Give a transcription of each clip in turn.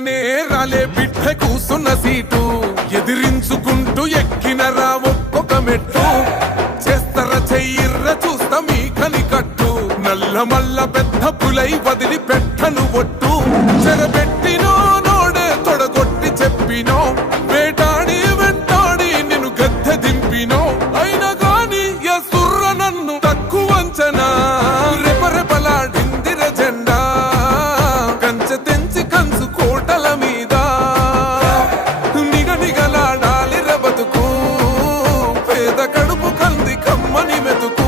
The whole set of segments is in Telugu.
ఇకనే రాలే బిడ్డ కూసున్న సీటు ఎదిరించుకుంటూ ఎక్కినరా ఒక్కొక్క మెట్టు చేస్తర చెయ్యిర్ర చూస్తా మీ కనికట్టు నల్ల మల్ల పెద్ద పులై వదిలి పెట్టను ఒట్టు చెరబెట్టినో నోడే తొడగొట్టి చెప్పినో వేటాడి వెంటాడి నిన్ను గద్దె దింపినో అయినా గాని ఎసుర్ర నన్ను తక్కువ అంచనా రెపరెపలాడిందిర జెండా కంచె తెంచి కంచు కోటల మీద నిగనిగలాడాలిర బతుకు పేద కడుపు కంది కమ్మని మెతుకు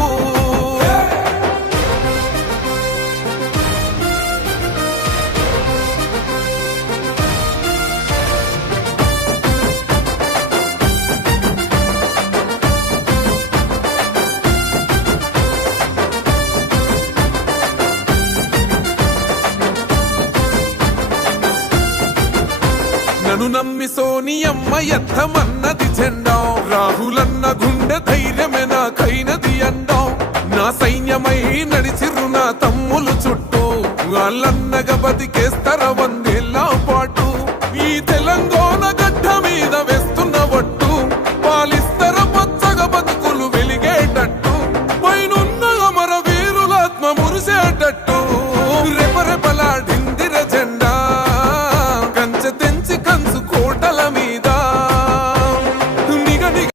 నన్ను నమ్మి సోనియమ్మ ఎత్తమన్నది జెండా రాహులన్న గుండె ధైర్యమే నాకైనది అండం నా సైన్యమై నడిచిరు నా తమ్ములు చుట్టూ వాళ్ళన్నగా బతికేస్తర వంది